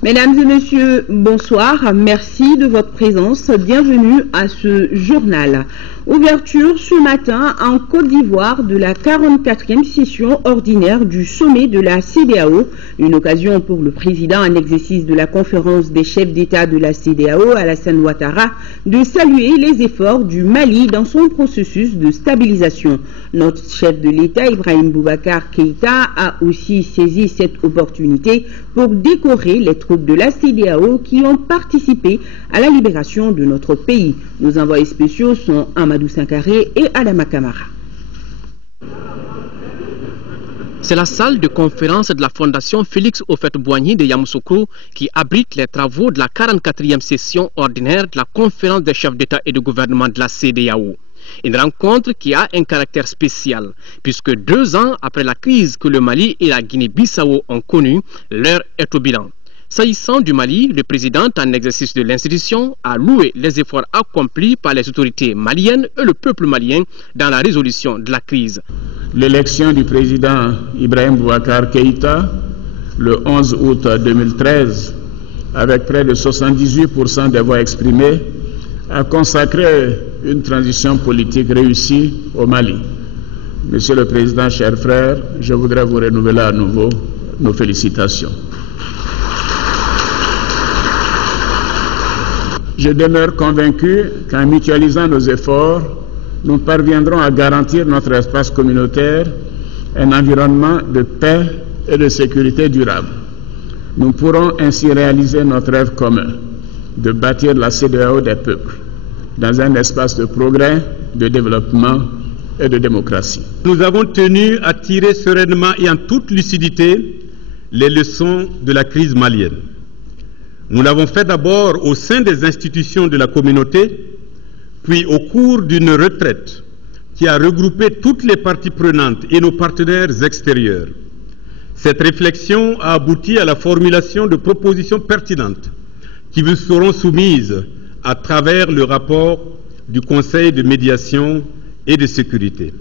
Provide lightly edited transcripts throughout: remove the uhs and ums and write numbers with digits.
Mesdames et messieurs, bonsoir. Merci de votre présence. Bienvenue à ce journal. Ouverture ce matin en Côte d'Ivoire de la 44e session ordinaire du sommet de la CEDEAO. Une occasion pour le président en exercice de la conférence des chefs d'État de la CEDEAO, Alassane Ouattara, de saluer les efforts du Mali dans son processus de stabilisation. Notre chef de l'État, Ibrahim Boubacar Keïta, a aussi saisi cette opportunité pour décorer les troupes de la CEDEAO qui ont participé à la libération de notre pays. Nos envoyés spéciaux sont Amadou Sankaré et Adama Kamara. C'est la salle de conférence de la Fondation Félix Houphouët-Boigny de Yamoussoukro qui abrite les travaux de la 44e session ordinaire de la conférence des chefs d'État et de gouvernement de la CEDEAO. Une rencontre qui a un caractère spécial, puisque 2 ans après la crise que le Mali et la Guinée-Bissau ont connue, l'heure est au bilan. S'agissant du Mali, le président en exercice de l'institution a loué les efforts accomplis par les autorités maliennes et le peuple malien dans la résolution de la crise. L'élection du président Ibrahim Boubacar Keïta le 11 août 2013, avec près de 78% des voix exprimées, a consacré une transition politique réussie au Mali. Monsieur le Président, chers frères, je voudrais vous renouveler à nouveau nos félicitations. Je demeure convaincu qu'en mutualisant nos efforts, nous parviendrons à garantir notre espace communautaire un environnement de paix et de sécurité durable. Nous pourrons ainsi réaliser notre rêve commun de bâtir la CEDEAO des peuples dans un espace de progrès, de développement et de démocratie. Nous avons tenu à tirer sereinement et en toute lucidité les leçons de la crise malienne. Nous l'avons fait d'abord au sein des institutions de la communauté, puis au cours d'une retraite qui a regroupé toutes les parties prenantes et nos partenaires extérieurs. Cette réflexion a abouti à la formulation de propositions pertinentes qui vous seront soumises à travers le rapport du Conseil de médiation et de sécurité.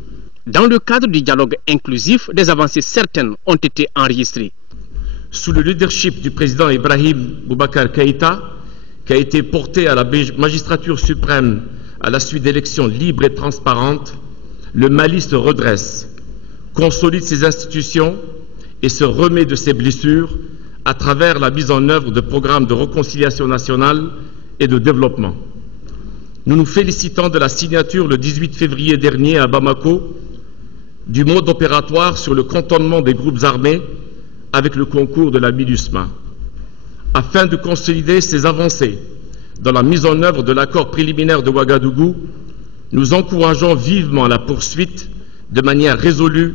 Dans le cadre du dialogue inclusif, des avancées certaines ont été enregistrées. Sous le leadership du président Ibrahim Boubacar Keïta, qui a été porté à la magistrature suprême à la suite d'élections libres et transparentes, le Mali se redresse, consolide ses institutions et se remet de ses blessures à travers la mise en œuvre de programmes de réconciliation nationale et de développement. Nous nous félicitons de la signature le 18 février dernier à Bamako du mode opératoire sur le cantonnement des groupes armés avec le concours de la MINUSMA. Afin de consolider ces avancées dans la mise en œuvre de l'accord préliminaire de Ouagadougou, nous encourageons vivement la poursuite de manière résolue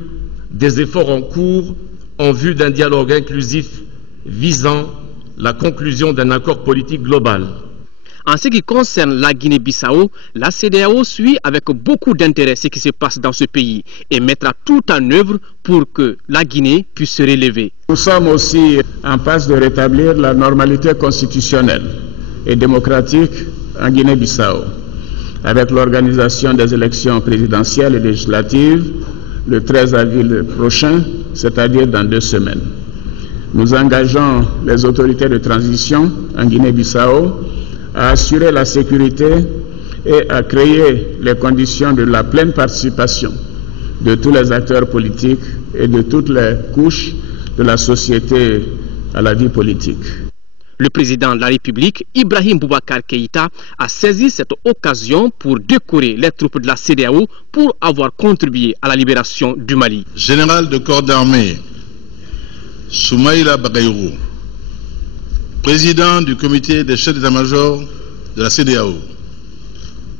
des efforts en cours en vue d'un dialogue inclusif visant la conclusion d'un accord politique global. En ce qui concerne la Guinée-Bissau, la CEDEAO suit avec beaucoup d'intérêt ce qui se passe dans ce pays et mettra tout en œuvre pour que la Guinée puisse se relever. Nous sommes aussi en passe de rétablir la normalité constitutionnelle et démocratique en Guinée-Bissau, avec l'organisation des élections présidentielles et législatives le 13 avril prochain, c'est-à-dire dans 2 semaines. Nous engageons les autorités de transition en Guinée-Bissau à assurer la sécurité et à créer les conditions de la pleine participation de tous les acteurs politiques et de toutes les couches de la société à la vie politique. Le président de la République, Ibrahim Boubacar Keïta, a saisi cette occasion pour décorer les troupes de la CEDEAO pour avoir contribué à la libération du Mali. Général de corps d'armée, Soumaïla Bagayourou, président du comité des chefs d'état-major de la CEDEAO,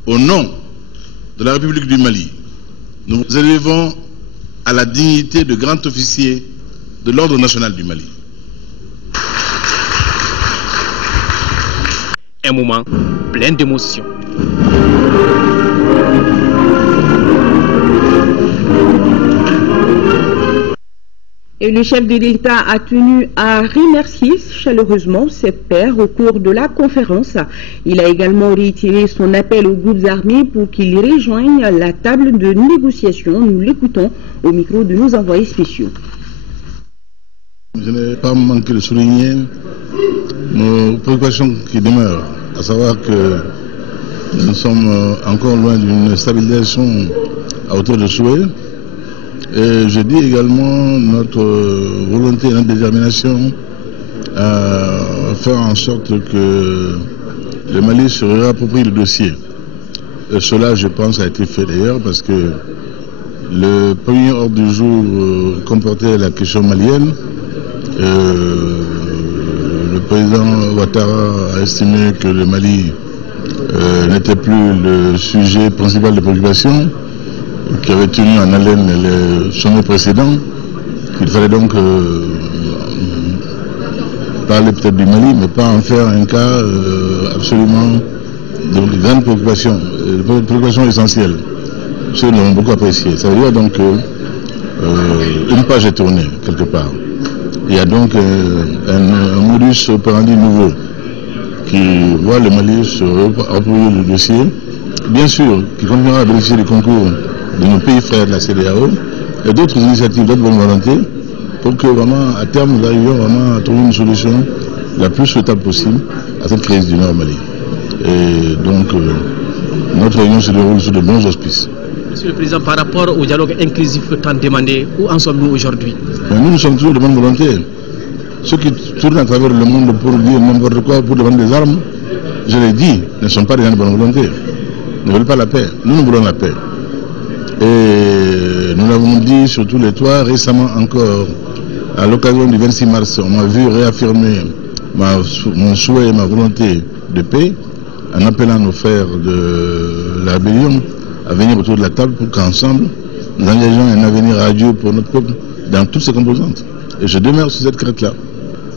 au nom de la République du Mali, nous vous élevons à la dignité de grand officier de l'ordre national du Mali. Un moment plein d'émotions. Et le chef de l'État a tenu à remercier chaleureusement ses pairs au cours de la conférence. Il a également réitéré son appel aux groupes armés pour qu'ils rejoignent la table de négociation. Nous l'écoutons au micro de nos envoyés spéciaux. Je n'ai pas manqué de souligner nos préoccupations qui demeurent, à savoir que nous sommes encore loin d'une stabilisation à hauteur de souhait. Et je dis également notre volonté et notre détermination à faire en sorte que le Mali se réapproprie le dossier. Et cela, je pense, a été fait d'ailleurs parce que le premier ordre du jour comportait la question malienne. Le président Ouattara a estimé que le Mali n'était plus le sujet principal de préoccupation, qui avait tenu en haleine les sommets précédents, qu'il fallait donc parler peut-être du Mali, mais pas en faire un cas absolument de grande préoccupation, préoccupation essentielle. Ceux l'ont beaucoup apprécié. Ça veut dire donc qu'une page est tournée quelque part. Il y a donc un modus operandi nouveau qui voit le Mali se appuyer le dossier, bien sûr, qui continuera à bénéficier du concours de nos pays frères de la CEDEAO et d'autres initiatives, d'autres bonnes volontés, pour que vraiment, à terme, nous arrivions vraiment à trouver une solution la plus souhaitable possible à cette crise du Nord Mali. Et donc, notre réunion se déroule sous de bons auspices. Monsieur le Président, par rapport au dialogue inclusif tant demandé, où en sommes-nous aujourd'hui? Nous sommes toujours de bonne volonté. Ceux qui tournent à travers le monde pour dire n'importe quoi, pour demander des armes, je l'ai dit, ne sont pas des gens de bonne volonté. Ils ne veulent pas la paix. Nous voulons la paix. Et nous l'avons dit sur tous les toits, récemment encore, à l'occasion du 26 mars, on m'a vu réaffirmer mon souhait et ma volonté de paix en appelant nos frères de la rébellion à venir autour de la table pour qu'ensemble, nous engageons un avenir radieux pour notre peuple dans toutes ses composantes. Et je demeure sur cette crête-là.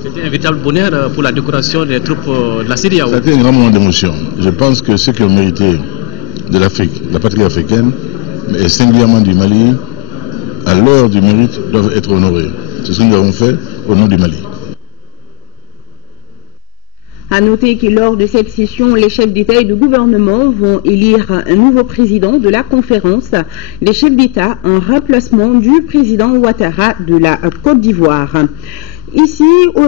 C'était un véritable bonheur pour la décoration des troupes de la CEDEAO. C'était un grand moment d'émotion. Je pense que ceux qui ont mérité de l'Afrique, de la patrie africaine, et singulièrement du Mali, à l'heure du mérite, doivent être honorés. C'est ce que nous avons fait au nom du Mali. À noter que lors de cette session, les chefs d'État et de gouvernement vont élire un nouveau président de la conférence des chefs d'État en remplacement du président Ouattara de la Côte d'Ivoire. Ici,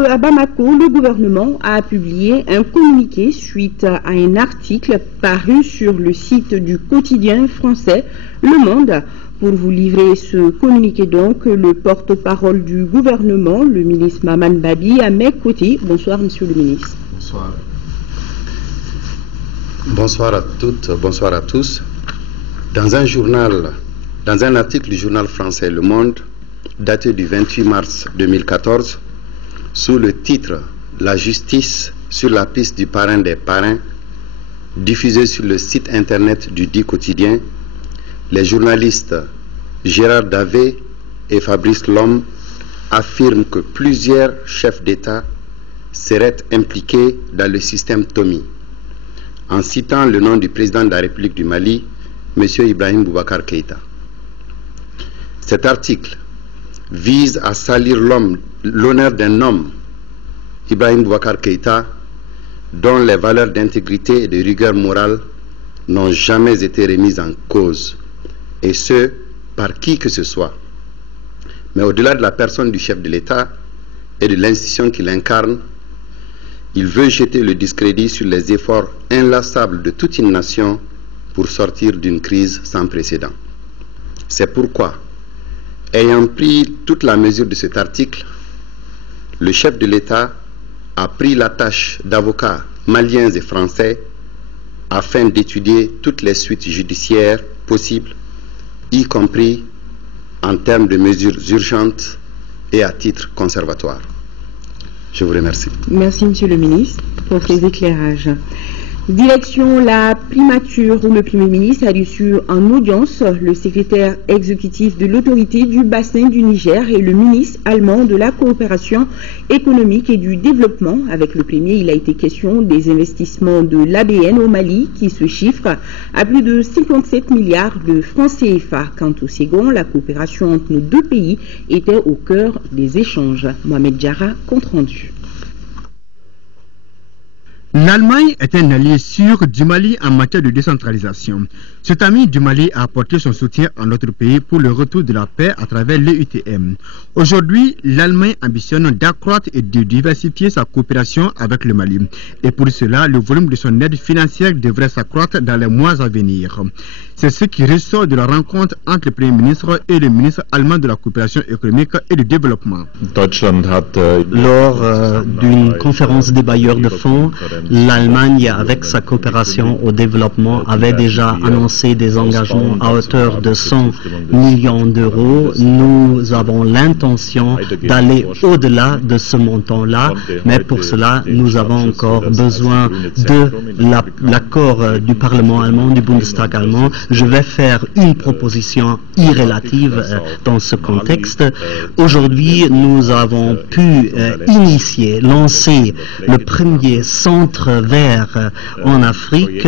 à Bamako, le gouvernement a publié un communiqué suite à un article paru sur le site du quotidien français Le Monde. Pour vous livrer ce communiqué donc, le porte-parole du gouvernement, le ministre Maman Babi, à mes côtés. Bonsoir, monsieur le ministre. Bonsoir. Bonsoir à toutes, bonsoir à tous. Dans un article du journal français Le Monde, daté du 28 mars 2014, sous le titre « La justice sur la piste du parrain des parrains », diffusé sur le site internet du dit quotidien, les journalistes Gérard Davé et Fabrice Lhomme affirment que plusieurs chefs d'État seraient impliqués dans le système Tomi, en citant le nom du président de la République du Mali, M. Ibrahim Boubacar Keïta. Cet article vise à salir l'honneur d'un homme, Ibrahim Boubacar Keïta, dont les valeurs d'intégrité et de rigueur morale n'ont jamais été remises en cause, et ce, par qui que ce soit. Mais au-delà de la personne du chef de l'État et de l'institution qu'il incarne, il veut jeter le discrédit sur les efforts inlassables de toute une nation pour sortir d'une crise sans précédent. C'est pourquoi, ayant pris toute la mesure de cet article, le chef de l'État a pris la tâche d'avocats maliens et français afin d'étudier toutes les suites judiciaires possibles, y compris en termes de mesures urgentes et à titre conservatoire. Je vous remercie. Merci, monsieur le ministre, pour ces éclairages. Direction la primature où le Premier ministre a reçu en audience le secrétaire exécutif de l'autorité du bassin du Niger et le ministre allemand de la coopération économique et du développement. Avec le premier, il a été question des investissements de l'ABN au Mali qui se chiffrent à plus de 57 milliards de francs CFA. Quant au second, la coopération entre nos deux pays était au cœur des échanges. Mohamed Diarra, compte rendu. L'Allemagne est un allié sûr du Mali en matière de décentralisation. Cet ami du Mali a apporté son soutien à notre pays pour le retour de la paix à travers l'EUTM. Aujourd'hui, l'Allemagne ambitionne d'accroître et de diversifier sa coopération avec le Mali. Et pour cela, le volume de son aide financière devrait s'accroître dans les mois à venir. C'est ce qui ressort de la rencontre entre le Premier ministre et le ministre allemand de la coopération économique et du développement. Lors d'une conférence des bailleurs de fonds, l'Allemagne, avec sa coopération au développement, avait déjà annoncé des engagements à hauteur de 100 millions d'euros. Nous avons l'intention d'aller au-delà de ce montant-là, mais pour cela, nous avons encore besoin de l'accord du Parlement allemand, du Bundestag allemand. Je vais faire une proposition irrélative dans ce contexte. Aujourd'hui, nous avons pu lancer le premier centre vert en Afrique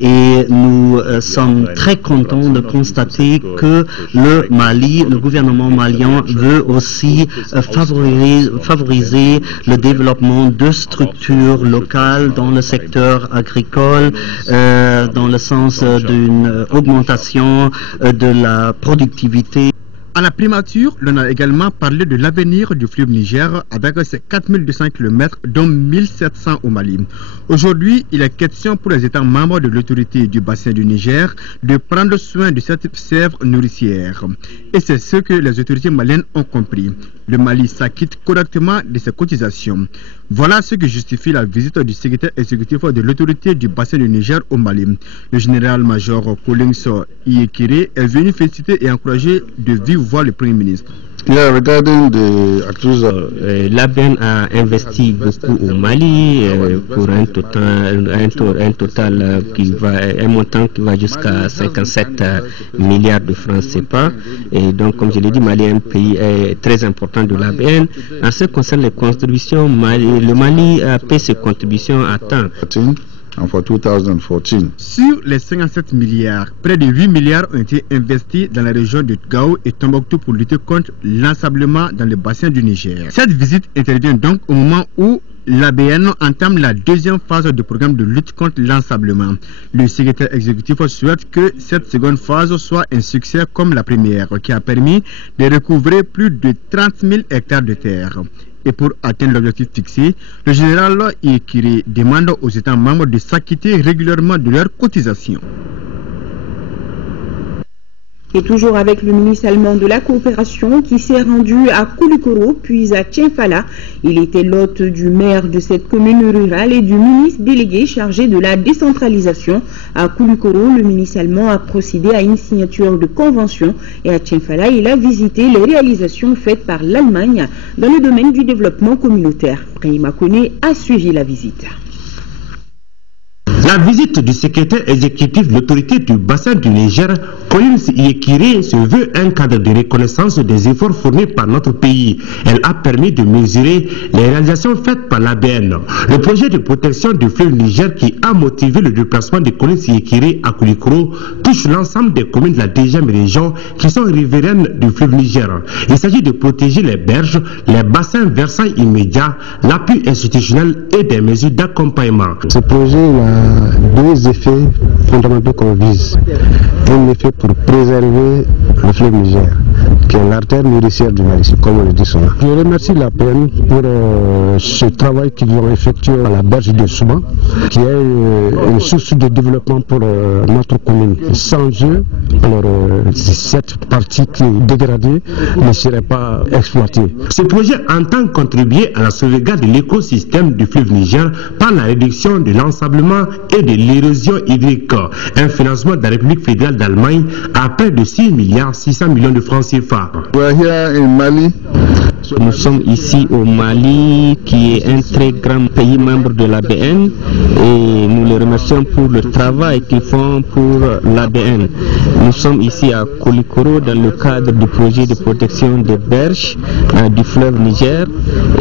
et nous sommes très contents de constater que le gouvernement malien veut aussi favoriser le développement de structures locales dans le secteur agricole dans le sens d'une augmentation de la productivité. À la primature, l'on a également parlé de l'avenir du fleuve Niger avec ses 4200 km, dont 1700 au Mali. Aujourd'hui, il est question pour les États membres de l'autorité du bassin du Niger de prendre soin de cette sève nourricière. Et c'est ce que les autorités maliennes ont compris. Le Mali s'acquitte correctement de ses cotisations. Voilà ce qui justifie la visite du secrétaire exécutif de l'autorité du bassin du Niger au Mali. Le général-major Collins Iyekire est venu féliciter et encourager de vive voix le Premier ministre. L'ABN a investi beaucoup au Mali pour un total un montant qui va jusqu'à 57 milliards de francs CFA. Et donc, comme je l'ai dit, Mali est un pays très important de l'ABN. En ce qui concerne les contributions, le Mali a payé ses contributions à temps. Sur les 57 milliards, près de 8 milliards ont été investis dans la région de Gao et Tombouctou pour lutter contre l'ensablement dans le bassin du Niger. Cette visite intervient donc au moment où l'ABN entame la deuxième phase du programme de lutte contre l'ensablement. Le secrétaire exécutif souhaite que cette seconde phase soit un succès comme la première, qui a permis de recouvrer plus de 30 000 hectares de terre. Et pour atteindre l'objectif fixé, le général Iyekire demande aux États membres de s'acquitter régulièrement de leurs cotisations. Et toujours avec le ministre allemand de la coopération qui s'est rendu à Koulikoro puis à Tchéfala. Il était l'hôte du maire de cette commune rurale et du ministre délégué chargé de la décentralisation. À Koulikoro, le ministre allemand a procédé à une signature de convention et à Tchéfala, il a visité les réalisations faites par l'Allemagne dans le domaine du développement communautaire. Brahima Kone a suivi la visite. La visite du secrétaire exécutif de l'autorité du bassin du Niger, Collins Iyekire, se veut un cadre de reconnaissance des efforts fournis par notre pays. Elle a permis de mesurer les réalisations faites par l'ABN. Le projet de protection du fleuve Niger qui a motivé le déplacement de Collins Iyekire à Koulikoro touche l'ensemble des communes de la deuxième région qui sont riveraines du fleuve Niger. Il s'agit de protéger les berges, les bassins versants immédiats, l'appui institutionnel et des mesures d'accompagnement. Ce projet a deux effets fondamentaux qu'on vise. Un effet pour préserver le fleuve Niger, qui est l'artère nourricière du Mali, comme on le dit souvent. Je remercie l'APN pour ce travail qu'ils ont effectué à la berge de Souban, qui est une source de développement pour notre commune. Sans eux, alors cette partie qui est dégradée ne serait pas exploitée. Ce projet entend contribuer à la sauvegarde de l'écosystème du fleuve Niger par la réduction de l'ensablement et de l'érosion hydrique. Un financement de la République fédérale d'Allemagne à près de 6,6 milliards de francs CFA. Nous sommes ici au Mali, qui est un très grand pays membre de l'ABN, et nous les remercions pour le travail qu'ils font pour l'ABN. Nous sommes ici à Koulikoro dans le cadre du projet de protection des berges du fleuve Niger,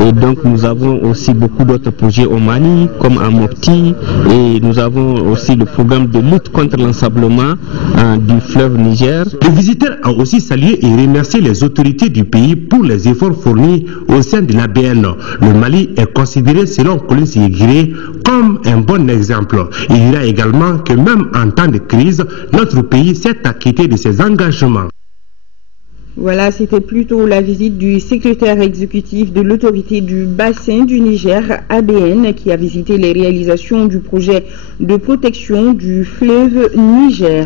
et donc nous avons aussi beaucoup d'autres projets au Mali, comme à Mopti, et nous avons aussi le programme de lutte contre l'ensablement du fleuve Niger. Le visiteur a aussi salué et remercié les autorités du pays pour les efforts fournis fournis au sein de l'ABN. Le Mali est considéré, selon Collins Yegiré, comme un bon exemple. Il dira également que même en temps de crise, notre pays s'est acquitté de ses engagements. Voilà, c'était plutôt la visite du secrétaire exécutif de l'autorité du bassin du Niger, ABN, qui a visité les réalisations du projet de protection du fleuve Niger.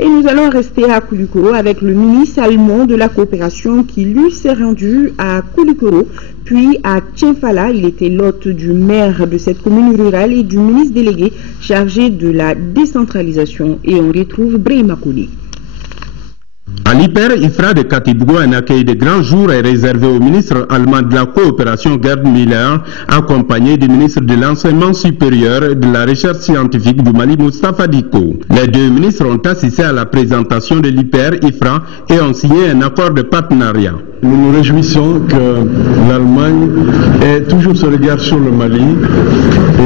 Et nous allons rester à Koulikoro avec le ministre allemand de la coopération qui lui s'est rendu à Koulikoro, puis à Tchenfala. Il était l'hôte du maire de cette commune rurale et du ministre délégué chargé de la décentralisation. Et on retrouve Brahima Kouli. À l'hyper-IFRA de Katibougo, un accueil de grand jour est réservé au ministre allemand de la coopération Gerd Müller, accompagné du ministre de l'enseignement supérieur et de la recherche scientifique du Mali, Moustapha Diko. Les deux ministres ont assisté à la présentation de l'hyper-IFRA et ont signé un accord de partenariat. Nous nous réjouissons que l'Allemagne ait toujours ce regard sur le Mali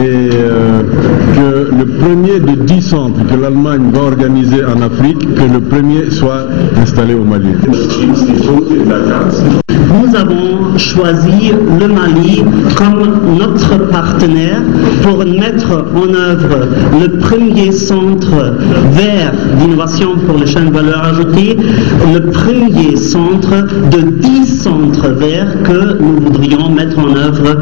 et que le premier de 10 centres que l'Allemagne va organiser en Afrique, que le premier soit installé au Mali. Nous avons choisi le Mali comme notre partenaire pour mettre en œuvre le premier centre vert d'innovation pour les chaînes de valeur ajoutée, le premier centre de 10 centres verts que nous voudrions mettre en œuvre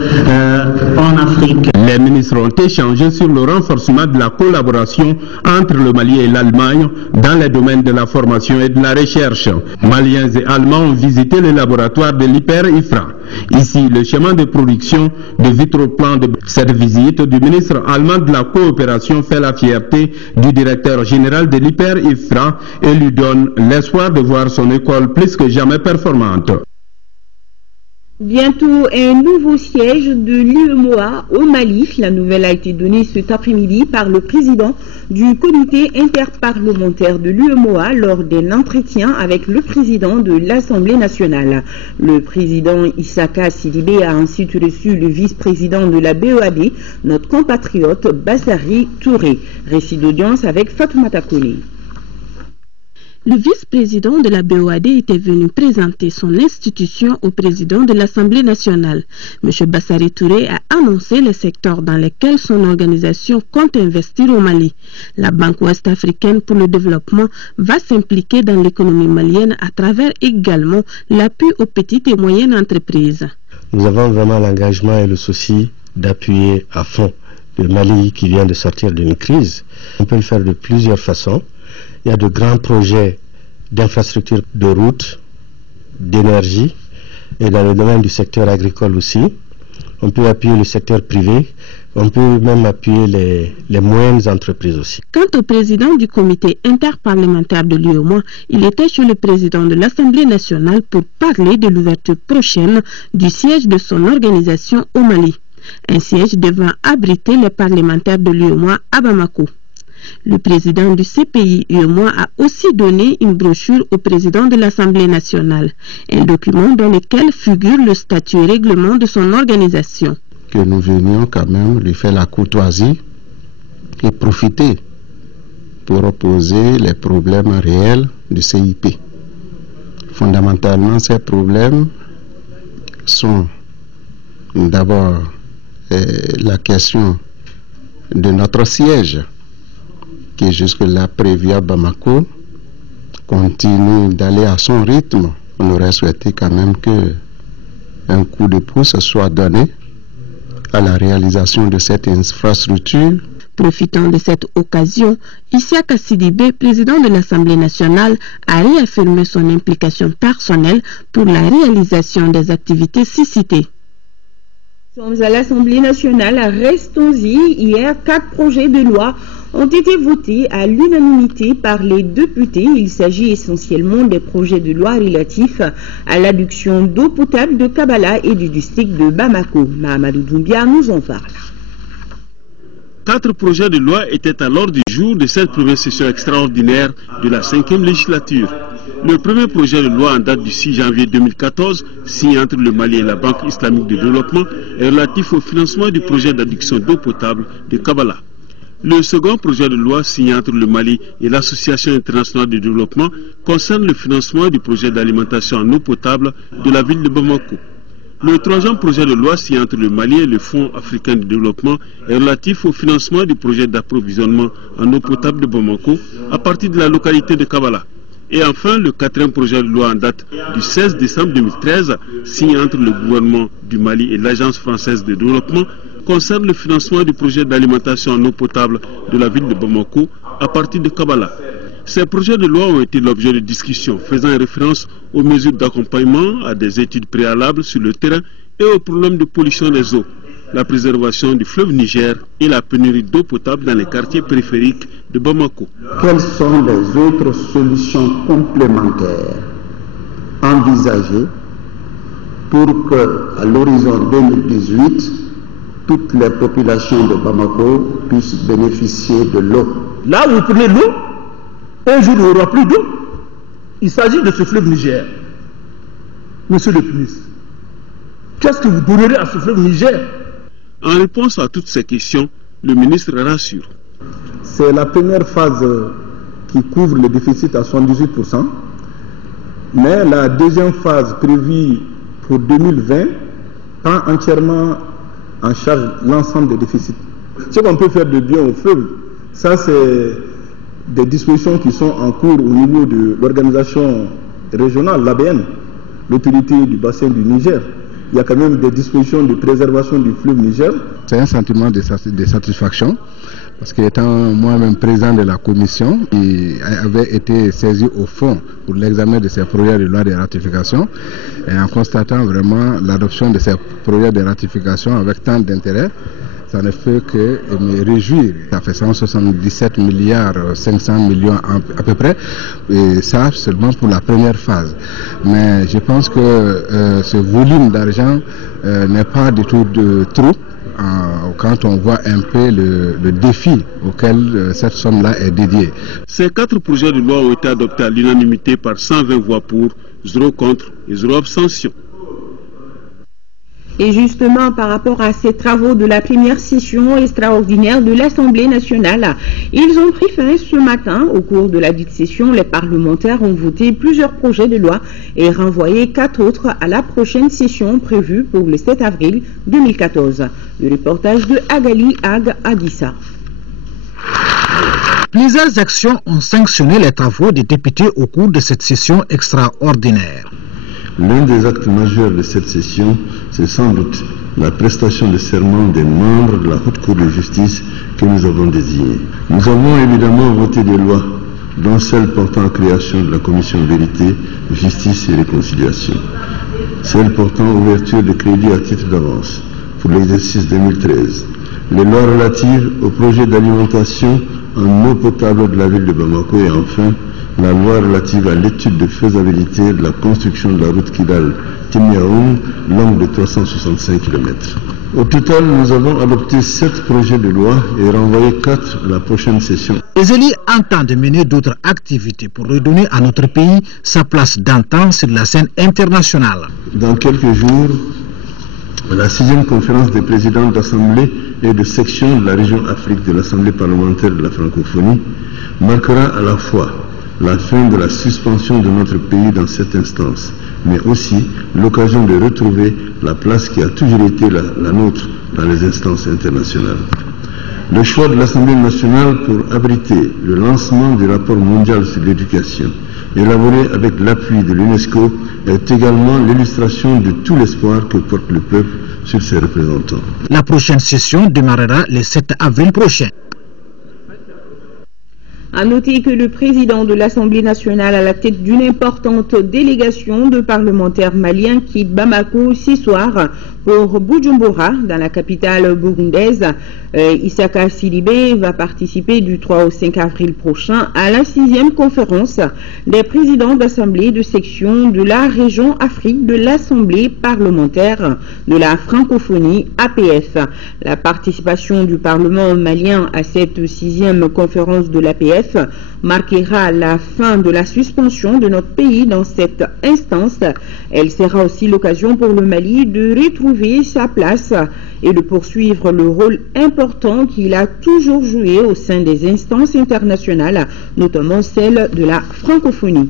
en Afrique. Les ministres ont échangé sur le renforcement de la collaboration entre le Mali et l'Allemagne dans les domaines de la formation et de la recherche. Maliens et Allemands ont visité le laboratoire de l'hyper-IFRA. Ici, le schéma de production de vitroplan de cette visite du ministre allemand de la coopération fait la fierté du directeur général de l'hyper-IFRA et lui donne l'espoir de voir son école plus que jamais performante. Bientôt un nouveau siège de l'UEMOA au Mali. La nouvelle a été donnée cet après-midi par le président du comité interparlementaire de l'UEMOA lors d'un entretien avec le président de l'Assemblée nationale. Le président Issaka Sidibé a ensuite reçu le vice-président de la BEAD, notre compatriote Bassari Touré. Récit d'audience avec Fatoumata Kone. Le vice-président de la BOAD était venu présenter son institution au président de l'Assemblée nationale. M. Bassari Touré a annoncé les secteurs dans lesquels son organisation compte investir au Mali. La Banque ouest-africaine pour le développement va s'impliquer dans l'économie malienne à travers également l'appui aux petites et moyennes entreprises. Nous avons vraiment l'engagement et le souci d'appuyer à fond le Mali qui vient de sortir d'une crise. On peut le faire de plusieurs façons. Il y a de grands projets d'infrastructures de routes, d'énergie et dans le domaine du secteur agricole aussi. On peut appuyer le secteur privé, on peut même appuyer les moyennes entreprises aussi. Quant au président du comité interparlementaire de l'UEMOA, il était chez le président de l'Assemblée nationale pour parler de l'ouverture prochaine du siège de son organisation au Mali. Un siège devant abriter les parlementaires de l'UEMOA à Bamako. Le président du CPI UEMOA a aussi donné une brochure au président de l'Assemblée nationale, un document dans lequel figure le statut et règlement de son organisation. Que nous venions quand même lui faire la courtoisie et profiter pour opposer les problèmes réels du CIP. Fondamentalement, ces problèmes sont d'abord la question de notre siège, qui est jusque-là prévu à Bamako, continue d'aller à son rythme. On aurait souhaité quand même qu'un coup de pouce soit donné à la réalisation de cette infrastructure. Profitant de cette occasion, Issaka Sidibé, président de l'Assemblée nationale, a réaffirmé son implication personnelle pour la réalisation des activités citées. Nous sommes à l'Assemblée nationale, restons-y. Hier, 4 projets de loi ont été votés à l'unanimité par les députés. Il s'agit essentiellement des projets de loi relatifs à l'adduction d'eau potable de Kabala et du district de Bamako. Mahamadou Doumbia nous en parle. 4 projets de loi étaient à l'ordre du jour de cette première session extraordinaire de la 5e législature. Le premier projet de loi en date du 6 janvier 2014, signé entre le Mali et la Banque islamique de développement, est relatif au financement du projet d'adduction d'eau potable de Kabala. Le second projet de loi signé entre le Mali et l'Association internationale de développement concerne le financement du projet d'alimentation en eau potable de la ville de Bamako. Le troisième projet de loi signé entre le Mali et le Fonds africain de développement est relatif au financement du projet d'approvisionnement en eau potable de Bamako à partir de la localité de Kabala. Et enfin, le quatrième projet de loi en date du 16 décembre 2013, signé entre le gouvernement du Mali et l'Agence française de développement, concerne le financement du projet d'alimentation en eau potable de la ville de Bamako à partir de Kabala. Ces projets de loi ont été l'objet de discussions faisant référence aux mesures d'accompagnement, à des études préalables sur le terrain et aux problèmes de pollution des eaux, la préservation du fleuve Niger et la pénurie d'eau potable dans les quartiers périphériques de Bamako. Quelles sont les autres solutions complémentaires envisagées pour que, à l'horizon 2018, toutes les populations de Bamako puissent bénéficier de l'eau? Là où vous prenez l'eau, un jour il n'y aura plus d'eau. Il s'agit de ce fleuve Niger. Monsieur le ministre, qu'est-ce que vous donnerez à ce fleuve Niger? En réponse à toutes ces questions, le ministre rassure. C'est la première phase qui couvre le déficit à 78%, mais la deuxième phase prévue pour 2020 prend entièrement en charge l'ensemble des déficits. Ce qu'on peut faire de bien au fleuve, ça c'est des dispositions qui sont en cours au niveau de l'organisation régionale, l'ABN, l'autorité du bassin du Niger. Il y a quand même des dispositions de préservation du fleuve Niger. C'est un sentiment de satisfaction, parce qu'étant moi-même président de la commission, qui avait été saisi au fond pour l'examen de ces projets de loi de ratification, et en constatant vraiment l'adoption de ces projets de ratification avec tant d'intérêt, ça ne fait que me réjouir. Ça fait 177 milliards 500 millions à peu près, et ça seulement pour la première phase. Mais je pense que ce volume d'argent n'est pas du tout de trop quand on voit un peu le défi auquel cette somme-là est dédiée. Ces 4 projets de loi ont été adoptés à l'unanimité par 120 voix pour, 0 contre et 0 abstention. Et justement, par rapport à ces travaux de la première session extraordinaire de l'Assemblée nationale, ils ont pris fin ce matin. Au cours de la dite session, les parlementaires ont voté plusieurs projets de loi et renvoyé 4 autres à la prochaine session prévue pour le 7 avril 2014. Le reportage de Agali Ag Adissa. Plusieurs actions ont sanctionné les travaux des députés au cours de cette session extraordinaire. L'un des actes majeurs de cette session, c'est sans doute la prestation de serment des membres de la Haute Cour de justice que nous avons désignée. Nous avons évidemment voté des lois, dont celle portant à création de la Commission Vérité, Justice et Réconciliation, celle portant ouverture de crédit à titre d'avance pour l'exercice 2013, les lois relatives au projet d'alimentation en eau potable de la ville de Bamako et enfin la loi relative à l'étude de faisabilité de la construction de la route Kidal-Timiaoum, longue de 365 km. Au total, nous avons adopté 7 projets de loi et renvoyé 4 à la prochaine session. Les élus entendent mener d'autres activités pour redonner à notre pays sa place d'antan sur la scène internationale. Dans quelques jours, la 6e conférence des présidents d'Assemblée et de section de la région Afrique de l'Assemblée parlementaire de la francophonie marquera à la fois la fin de la suspension de notre pays dans cette instance, mais aussi l'occasion de retrouver la place qui a toujours été la nôtre dans les instances internationales. Le choix de l'Assemblée nationale pour abriter le lancement du rapport mondial sur l'éducation, élaboré avec l'appui de l'UNESCO, est également l'illustration de tout l'espoir que porte le peuple sur ses représentants. La prochaine session démarrera le 7 avril prochain. À noter que le président de l'Assemblée nationale à la tête d'une importante délégation de parlementaires maliens quitte Bamako ce soir pour Bujumbura, dans la capitale burundaise. Isaka Sidibé va participer du 3 au 5 avril prochain à la 6e conférence des présidents d'assemblée de section de la région Afrique de l'Assemblée parlementaire de la francophonie APF. La participation du Parlement malien à cette 6e conférence de l'APF marquera la fin de la suspension de notre pays dans cette instance. Elle sera aussi l'occasion pour le Mali de retrouver sa place et de poursuivre le rôle important qu'il a toujours joué au sein des instances internationales, notamment celle de la francophonie.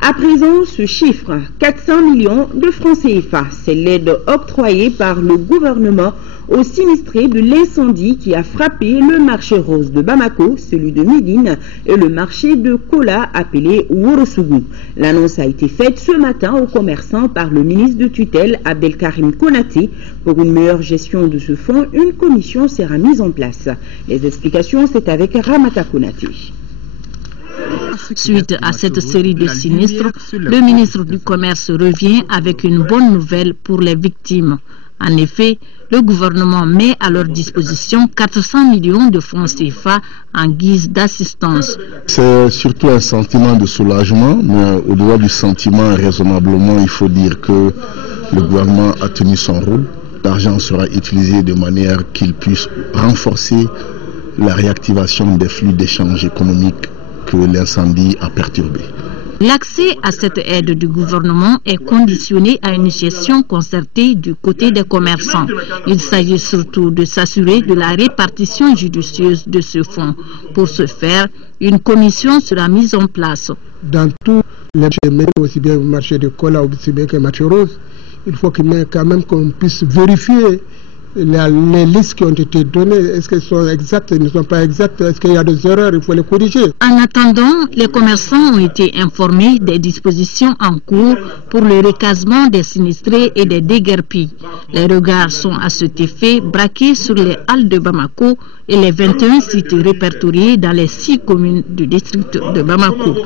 À présent, ce chiffre, 400 millions de francs CFA, c'est l'aide octroyée par le gouvernement aux sinistrés de l'incendie qui a frappé le marché rose de Bamako, celui de Médine et le marché de Kola appelé Worosougou. L'annonce a été faite ce matin aux commerçants par le ministre de tutelle Abdelkarim Konaté. Pour une meilleure gestion de ce fonds, une commission sera mise en place. Les explications, c'est avec Ramata Konaté. Suite à cette série de sinistres, le ministre du Commerce revient avec une bonne nouvelle pour les victimes. En effet, le gouvernement met à leur disposition 400 millions de francs CFA en guise d'assistance. C'est surtout un sentiment de soulagement, mais au-delà du sentiment, raisonnablement, il faut dire que le gouvernement a tenu son rôle. L'argent sera utilisé de manière qu'il puisse renforcer la réactivation des flux d'échanges économiques que l'incendie a perturbé. L'accès à cette aide du gouvernement est conditionné à une gestion concertée du côté des commerçants. Il s'agit surtout de s'assurer de la répartition judicieuse de ce fonds. Pour ce faire, une commission sera mise en place. Dans tous les marchés, aussi bien le marché de Kola aussi bien que le marché rose, il faut quand même qu'on puisse vérifier les listes qui ont été données, est-ce qu'elles sont exactes, elles ne sont pas exactes, est-ce qu'il y a des erreurs, il faut les corriger. En attendant, les commerçants ont été informés des dispositions en cours pour le recasement des sinistrés et des déguerpis. Les regards sont à cet effet braqués sur les halles de Bamako et les 21 sites répertoriés dans les 6 communes du district de Bamako.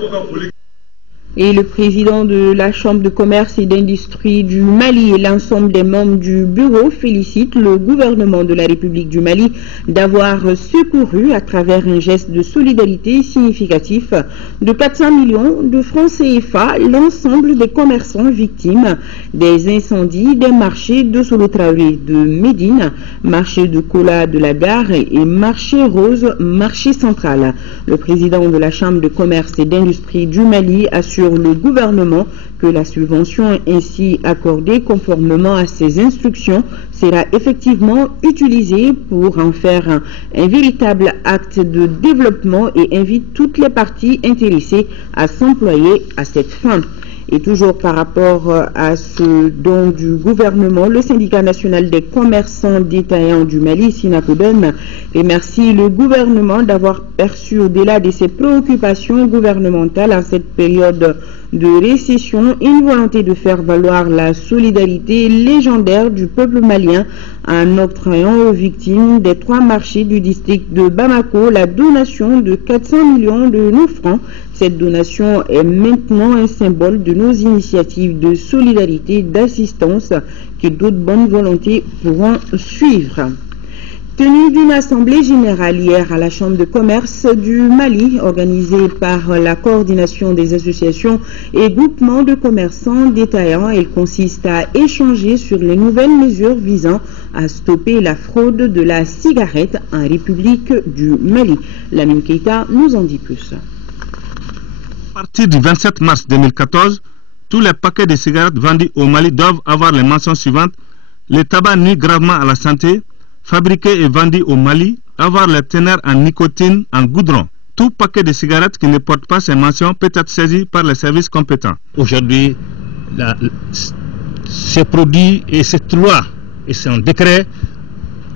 Et le président de la Chambre de commerce et d'industrie du Mali et l'ensemble des membres du bureau félicitent le gouvernement de la République du Mali d'avoir secouru à travers un geste de solidarité significatif de 400 millions de francs CFA l'ensemble des commerçants victimes des incendies des marchés de Solo-Traoré de Médine, marché de Kola de la Gare et marché rose, marché central. Le président de la Chambre de commerce et d'industrie du Mali assure le gouvernement que la subvention ainsi accordée conformément à ses instructions sera effectivement utilisée pour en faire un véritable acte de développement et invite toutes les parties intéressées à s'employer à cette fin. Et toujours par rapport à ce don du gouvernement, le syndicat national des commerçants détaillants du Mali, SINACODEM, remercie le gouvernement d'avoir perçu au-delà de ses préoccupations gouvernementales en cette période de récession une volonté de faire valoir la solidarité légendaire du peuple malien en octroyant aux victimes des 3 marchés du district de Bamako la donation de 400 millions de nos francs. Cette donation est maintenant un symbole de nos initiatives de solidarité, d'assistance que d'autres bonnes volontés pourront suivre. Tenue d'une assemblée générale hier à la Chambre de commerce du Mali, organisée par la coordination des associations et groupements de commerçants détaillants, elle consiste à échanger sur les nouvelles mesures visant à stopper la fraude de la cigarette en République du Mali. Lamine Keita nous en dit plus. À partir du 27 mars 2014, tous les paquets de cigarettes vendus au Mali doivent avoir les mentions suivantes: le tabac nuit gravement à la santé, fabriqué et vendu au Mali, avoir les teneurs en nicotine en goudron. Tout paquet de cigarettes qui ne porte pas ces mentions peut être saisi par les services compétents. Aujourd'hui, ces produits et cette loi et son décret,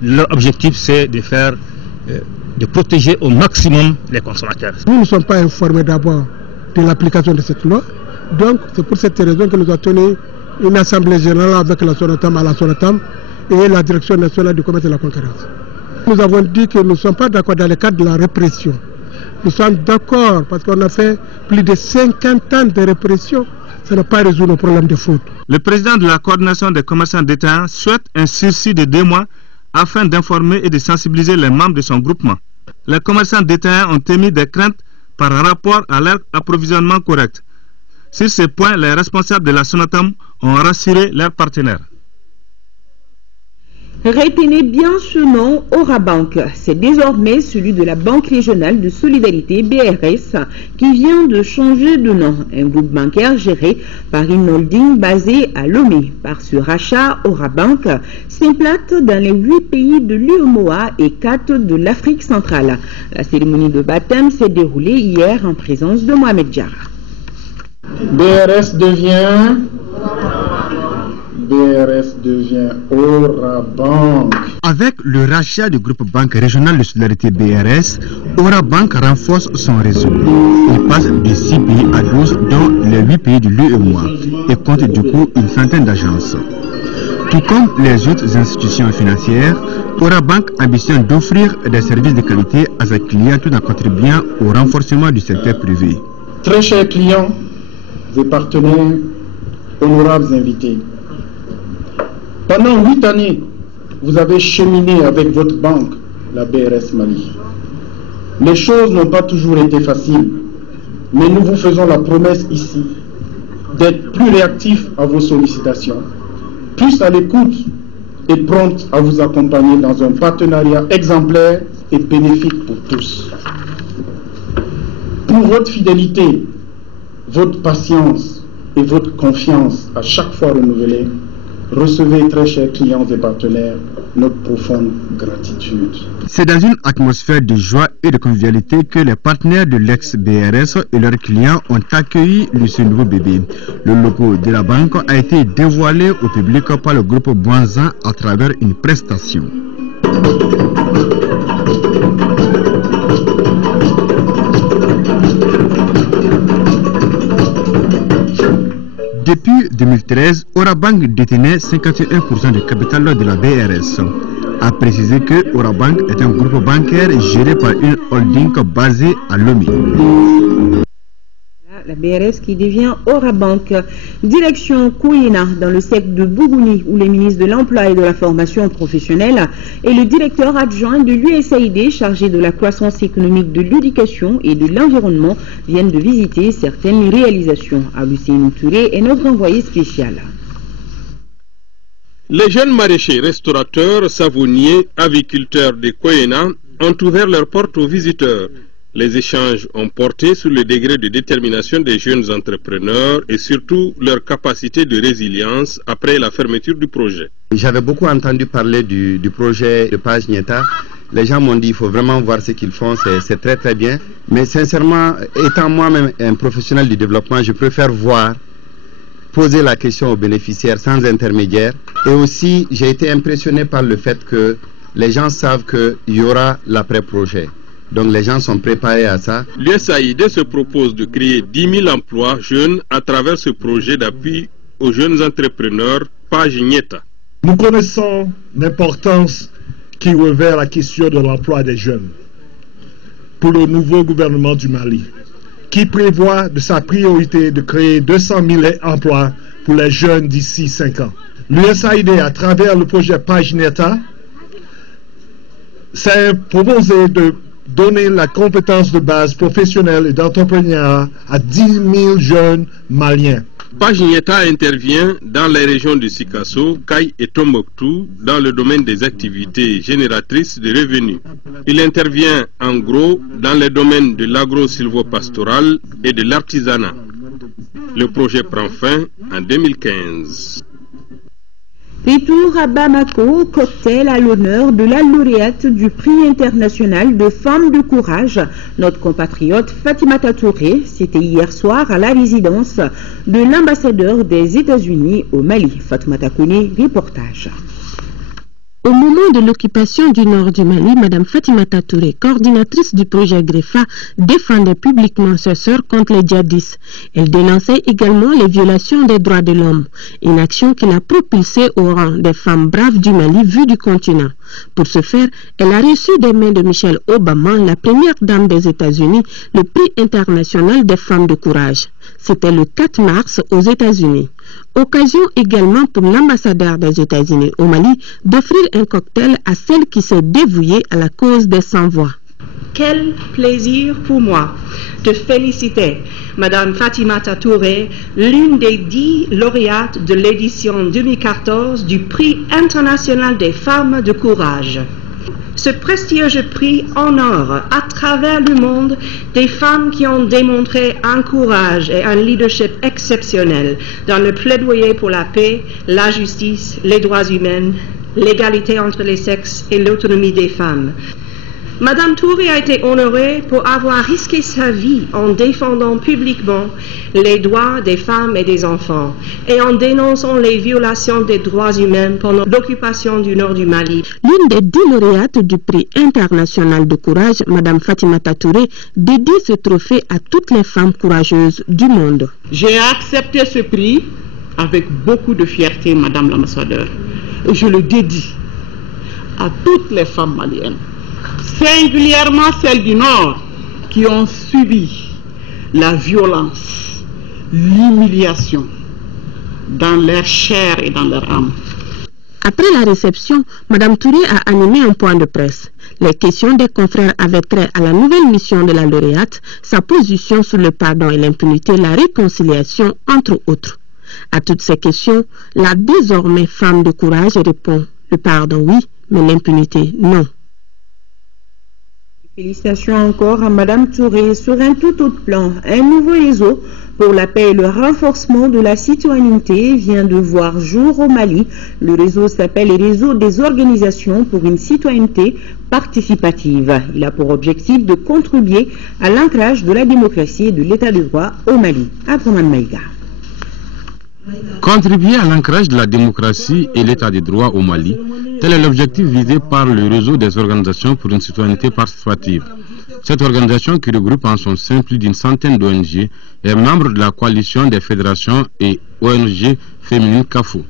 leur objectif c'est de protéger au maximum les consommateurs. Nous ne sommes pas informés d'abord de l'application de cette loi, donc c'est pour cette raison que nous avons tenu une assemblée générale avec la SONATAM et la Direction nationale du commerce et de la concurrence. Nous avons dit que nous ne sommes pas d'accord dans le cadre de la répression. Nous sommes d'accord parce qu'on a fait plus de 50 ans de répression. Ça n'a pas résolu nos problèmes de fraude. Le président de la coordination des commerçants détaillants souhaite un sursis de 2 mois afin d'informer et de sensibiliser les membres de son groupement. Les commerçants détaillants ont émis des craintes par rapport à leur approvisionnement correct. Sur ce point, les responsables de la SONATAM ont rassuré leurs partenaires. Retenez bien ce nom, Orabank. C'est désormais celui de la Banque régionale de solidarité BRS qui vient de changer de nom. Un groupe bancaire géré par une holding basée à Lomé. Par ce rachat, Orabank s'implante dans les 8 pays de l'UEMOA et 4 de l'Afrique centrale. La cérémonie de baptême s'est déroulée hier en présence de Mohamed Diarra. BRS devient Orabank. Avec le rachat du groupe Banque Régionale de Solidarité BRS, Orabank renforce son réseau. Il passe de 6 pays à 12, dont les 8 pays de l'UEMOA, et compte du coup une centaine d'agences. Tout comme les autres institutions financières, Orabank ambitionne d'offrir des services de qualité à ses clients tout en contribuant au renforcement du secteur privé. Très chers clients et partenaires, honorables invités, pendant 8 années, vous avez cheminé avec votre banque, la BRS Mali. Les choses n'ont pas toujours été faciles, mais nous vous faisons la promesse ici d'être plus réactifs à vos sollicitations, plus à l'écoute et promptes à vous accompagner dans un partenariat exemplaire et bénéfique pour tous. Pour votre fidélité, votre patience et votre confiance à chaque fois renouvelée, recevez, très chers clients et partenaires, notre profonde gratitude. C'est dans une atmosphère de joie et de convivialité que les partenaires de l'ex-BRS et leurs clients ont accueilli ce nouveau bébé. Le logo de la banque a été dévoilé au public par le groupe Boinzan à travers une prestation. Depuis 2013, Orabank détenait 51% du capital de la BRS. A précisé que Orabank est un groupe bancaire géré par une holding basée à Lomé. La BRS qui devient Orabank. Direction Kouyena, dans le secteur de Bougouni, où les ministres de l'Emploi et de la Formation professionnelle et le directeur adjoint de l'USAID chargé de la croissance économique, de l'éducation et de l'environnement viennent de visiter certaines réalisations. Aboussine Touré est notre envoyé spécial. Les jeunes maraîchers, restaurateurs, savonniers, aviculteurs de Koyena ont ouvert leurs portes aux visiteurs. Les échanges ont porté sur le degré de détermination des jeunes entrepreneurs et surtout leur capacité de résilience après la fermeture du projet. J'avais beaucoup entendu parler du projet de Page Nieta. Les gens m'ont dit qu'il faut vraiment voir ce qu'ils font, c'est très très bien. Mais sincèrement, étant moi-même un professionnel du développement, je préfère voir, poser la question aux bénéficiaires sans intermédiaire. Et aussi, j'ai été impressionné par le fait que les gens savent qu'il y aura l'après-projet. Donc les gens sont préparés à ça. L'USAID se propose de créer 10 000 emplois jeunes à travers ce projet d'appui aux jeunes entrepreneurs Page Nieta. Nous connaissons l'importance qui revêt la question de l'emploi des jeunes pour le nouveau gouvernement du Mali, qui prévoit de sa priorité de créer 200 000 emplois pour les jeunes d'ici 5 ans. L'USAID, à travers le projet Page Nieta, s'est proposé de donner la compétence de base professionnelle et d'entrepreneuriat à 10 000 jeunes maliens. Page Nieta intervient dans les régions de Sikasso, Kaï et Tombouctou dans le domaine des activités génératrices de revenus. Il intervient en gros dans les domaines de l'agro-silvopastoral et de l'artisanat. Le projet prend fin en 2015. Retour à Bamako, cocktail à l'honneur de la lauréate du prix international de femmes de courage, notre compatriote Fatimata Touré. C'était hier soir à la résidence de l'ambassadeur des États-Unis au Mali. Fatimata Kone, reportage. Au moment de l'occupation du nord du Mali, Mme Fatimata Touré, coordinatrice du projet GREFA, défendait publiquement ses sœurs contre les djihadistes. Elle dénonçait également les violations des droits de l'homme, une action qui l'a propulsée au rang des femmes braves du Mali vu du continent. Pour ce faire, elle a reçu des mains de Michelle Obama, la première dame des États-Unis, le prix international des femmes de courage. C'était le 4 mars aux États-Unis. Occasion également pour l'ambassadeur des États-Unis au Mali d'offrir un cocktail à celle qui s'est dévouée à la cause des sans-voix. Quel plaisir pour moi de féliciter Mme Fatimata Touré, l'une des 10 lauréates de l'édition 2014 du Prix international des femmes de courage. Ce prestigieux prix honore à travers le monde des femmes qui ont démontré un courage et un leadership exceptionnel dans le plaidoyer pour la paix, la justice, les droits humains, l'égalité entre les sexes et l'autonomie des femmes. Madame Touré a été honorée pour avoir risqué sa vie en défendant publiquement les droits des femmes et des enfants et en dénonçant les violations des droits humains pendant l'occupation du nord du Mali. L'une des 10 lauréates du prix international de courage, Madame Fatimata Touré, dédie ce trophée à toutes les femmes courageuses du monde. J'ai accepté ce prix avec beaucoup de fierté, Madame l'ambassadeur, et je le dédie à toutes les femmes maliennes, singulièrement celles du Nord qui ont subi la violence, l'humiliation dans leur chair et dans leur âme. Après la réception, Mme Touré a animé un point de presse. Les questions des confrères avaient trait à la nouvelle mission de la lauréate, sa position sur le pardon et l'impunité, la réconciliation, entre autres. À toutes ces questions, la désormais femme de courage répond « Le pardon, oui, mais l'impunité, non ». Félicitations encore à Madame Touré sur un tout autre plan. Un nouveau réseau pour la paix et le renforcement de la citoyenneté vient de voir jour au Mali. Le réseau s'appelle le Réseau des organisations pour une citoyenneté participative. Il a pour objectif de contribuer à l'ancrage de la démocratie et de l'état de droit au Mali. Abdourahmane Maïga. Contribuer à l'ancrage de la démocratie et l'état de droit au Mali, tel est l'objectif visé par le réseau des organisations pour une citoyenneté participative. Cette organisation, qui regroupe en son sein plus d'une centaine d'ONG, est membre de la coalition des fédérations et ONG féminines CAFO.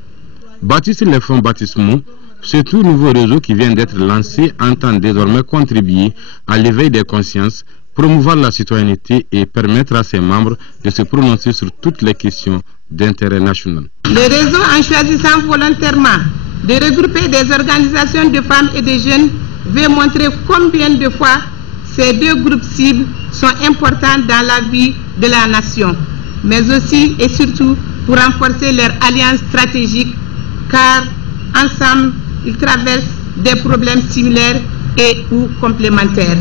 Bâti sur les fonds baptismaux, ce tout nouveau réseau qui vient d'être lancé entend désormais contribuer à l'éveil des consciences, promouvoir la citoyenneté et permettre à ses membres de se prononcer sur toutes les questions d'intérêt national. Le réseau, en choisissant volontairement de regrouper des organisations de femmes et de jeunes, veut montrer combien de fois ces deux groupes cibles sont importants dans la vie de la nation, mais aussi et surtout pour renforcer leur alliance stratégique, car ensemble, ils traversent des problèmes similaires et ou complémentaires.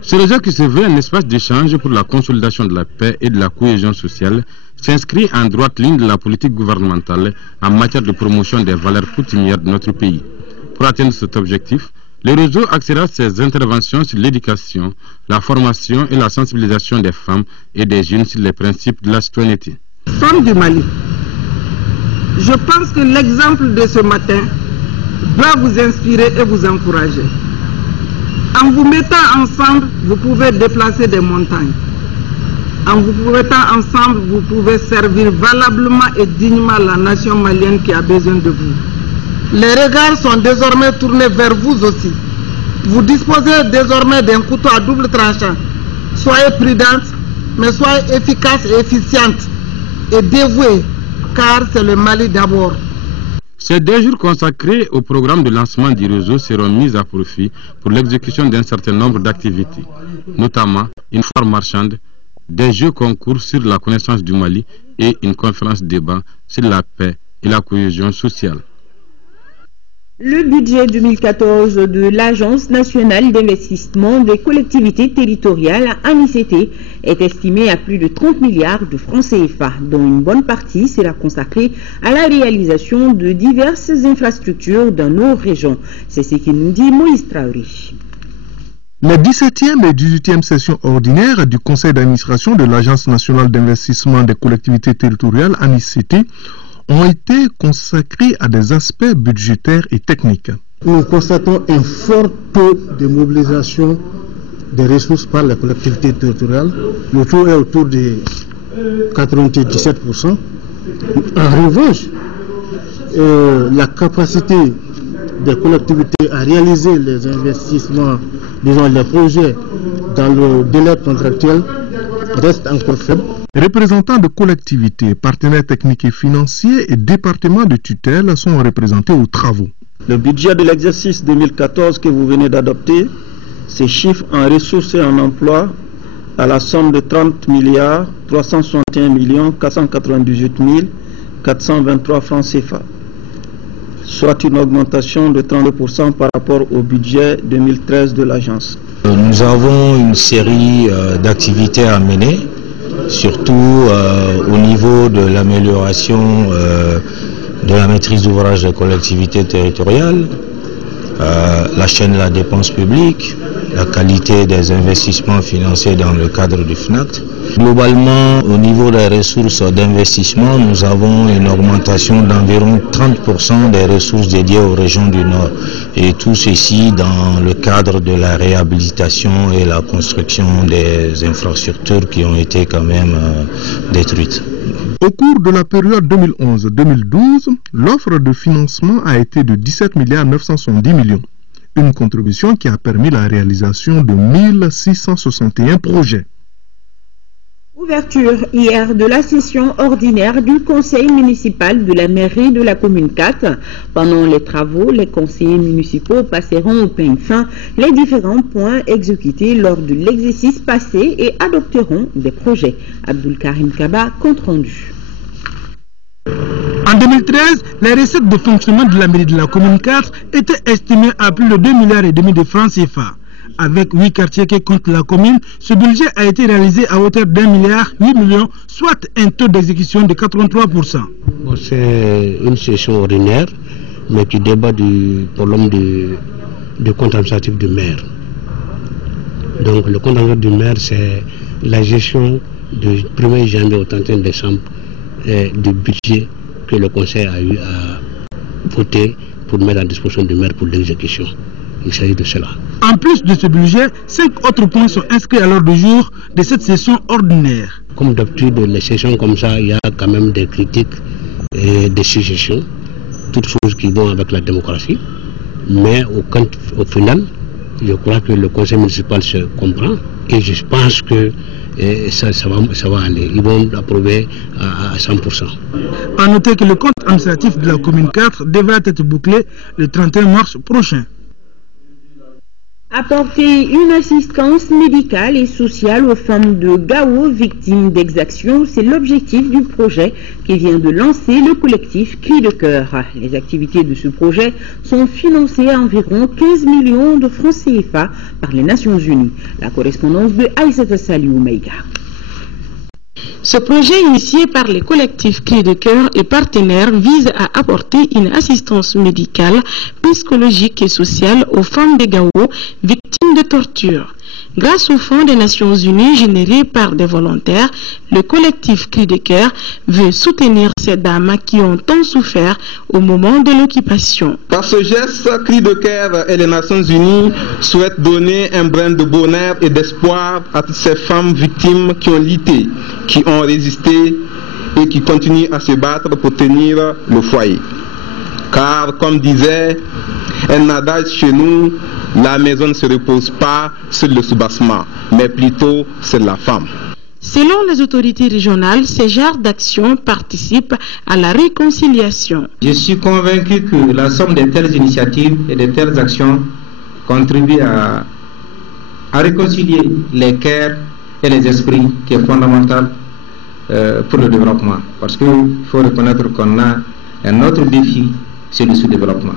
Ce réseau, qui se veut un espace d'échange pour la consolidation de la paix et de la cohésion sociale, s'inscrit en droite ligne de la politique gouvernementale en matière de promotion des valeurs coutumières de notre pays. Pour atteindre cet objectif, le réseau axera ses interventions sur l'éducation, la formation et la sensibilisation des femmes et des jeunes sur les principes de la citoyenneté. Femmes du Mali, je pense que l'exemple de ce matin doit vous inspirer et vous encourager. En vous mettant ensemble, vous pouvez déplacer des montagnes. En vous mettant ensemble, vous pouvez servir valablement et dignement la nation malienne qui a besoin de vous. Les regards sont désormais tournés vers vous aussi. Vous disposez désormais d'un couteau à double tranchant. Soyez prudente, mais soyez efficace et efficiente et dévouée, car c'est le Mali d'abord. Ces 2 jours consacrés au programme de lancement du réseau seront mis à profit pour l'exécution d'un certain nombre d'activités, notamment une foire marchande, des jeux concours sur la connaissance du Mali et une conférence débat sur la paix et la cohésion sociale. Le budget 2014 de l'Agence nationale d'investissement des collectivités territoriales, ANICT, est estimé à plus de 30 milliards de francs CFA, dont une bonne partie sera consacrée à la réalisation de diverses infrastructures dans nos régions. C'est ce que nous dit Moïse Traoré. Les 17e et 18e sessions ordinaires du Conseil d'administration de l'Agence nationale d'investissement des collectivités territoriales, ANICT, ont été consacrés à des aspects budgétaires et techniques. Nous constatons un fort taux de mobilisation des ressources par les collectivités territoriales. Le taux est autour de 97%. En revanche, la capacité des collectivités à réaliser les investissements, disons les projets dans le délai contractuel reste encore faible. Représentants de collectivités, partenaires techniques et financiers et départements de tutelle sont représentés aux travaux. Le budget de l'exercice 2014 que vous venez d'adopter se chiffre en ressources et en emploi à la somme de 30 milliards 361 498 423 francs CFA, soit une augmentation de 32% par rapport au budget 2013 de l'agence. Nous avons une série d'activités à mener, surtout au niveau de l'amélioration de la maîtrise d'ouvrage des collectivités territoriales, la chaîne de la dépense publique, la qualité des investissements financés dans le cadre du FNACT. Globalement, au niveau des ressources d'investissement, nous avons une augmentation d'environ 30% des ressources dédiées aux régions du Nord. Et tout ceci dans le cadre de la réhabilitation et la construction des infrastructures qui ont été quand même détruites. Au cours de la période 2011-2012, l'offre de financement a été de 17 970 millions. Une contribution qui a permis la réalisation de 1661 projets. Ouverture hier de la session ordinaire du conseil municipal de la mairie de la commune 4. Pendant les travaux, les conseillers municipaux passeront au peigne fin les différents points exécutés lors de l'exercice passé et adopteront des projets. Abdul Karim Kaba, compte rendu. En 2013, les recettes de fonctionnement de la mairie de la commune 4 étaient estimées à plus de 2,5 milliards de francs CFA. Avec 8 quartiers qui comptent la commune, ce budget a été réalisé à hauteur d'1,8 milliard, soit un taux d'exécution de 83%. C'est une session ordinaire, mais qui débat du problème de compte administratif du maire. Donc le compte administratif du maire, c'est la gestion du 1er janvier au 31 décembre du budget que le conseil a eu à voter pour mettre à disposition du maire pour l'exécution. Il s'agit de cela. En plus de ce budget, 5 autres points sont inscrits à l'ordre du jour de cette session ordinaire. Comme d'habitude, les sessions comme ça, il y a quand même des critiques et des suggestions, toutes choses qui vont avec la démocratie. Mais au final, je crois que le conseil municipal se comprend et je pense que ça va aller. Ils vont approuver à 100%. A noter que le compte administratif de la commune 4 devrait être bouclé le 31 mars prochain. Apporter une assistance médicale et sociale aux femmes de Gao victimes d'exactions, c'est l'objectif du projet qui vient de lancer le collectif Cri de Cœur. Les activités de ce projet sont financées à environ 15 millions de francs CFA par les Nations Unies. La correspondance de Aïssata Saliou Maïga. Ce projet initié par les collectifs Cri de Cœur et partenaires vise à apporter une assistance médicale, psychologique et sociale aux femmes de Gao victimes de torture. Grâce au Fonds des Nations Unies généré par des volontaires, le collectif Cri de Cœur veut soutenir ces dames qui ont tant souffert au moment de l'occupation. Par ce geste, Cri de Cœur et les Nations Unies souhaitent donner un brin de bonheur et d'espoir à toutes ces femmes victimes qui ont lutté, qui ont résisté et qui continuent à se battre pour tenir le foyer. Car, comme disait un adage chez nous, la maison ne se repose pas sur le soubassement, mais plutôt sur la femme. Selon les autorités régionales, ces genres d'actions participent à la réconciliation. Je suis convaincu que la somme de telles initiatives et de telles actions contribue à réconcilier les cœurs et les esprits, qui est fondamental pour le développement. Parce qu'il faut reconnaître qu'on a un autre défi, c'est le sous-développement.